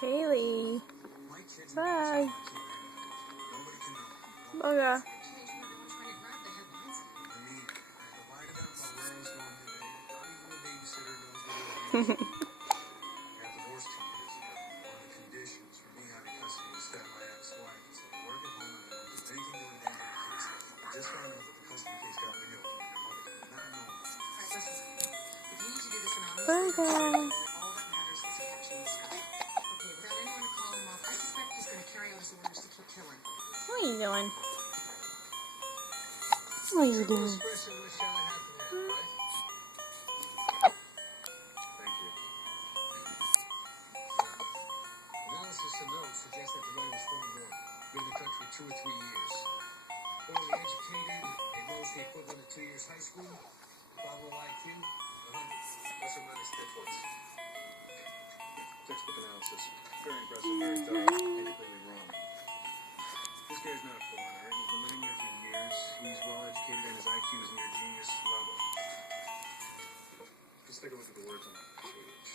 Kaylee. Bye. Bugger. Bugger. What are you doing? What are you doing? Analysis of notes suggests that the runner was from New York. Been in the country 2 or 3 years. Poorly educated, at most the equivalent of 2 years high school. Bravo IQ, 100. Plus or minus 10 points. Textbook analysis. Very impressive, very thorough, and completely wrong. This guy's not a foreigner. He's been living here for years. He's well educated and his IQ is near genius level. Let's take a look at the words on the page.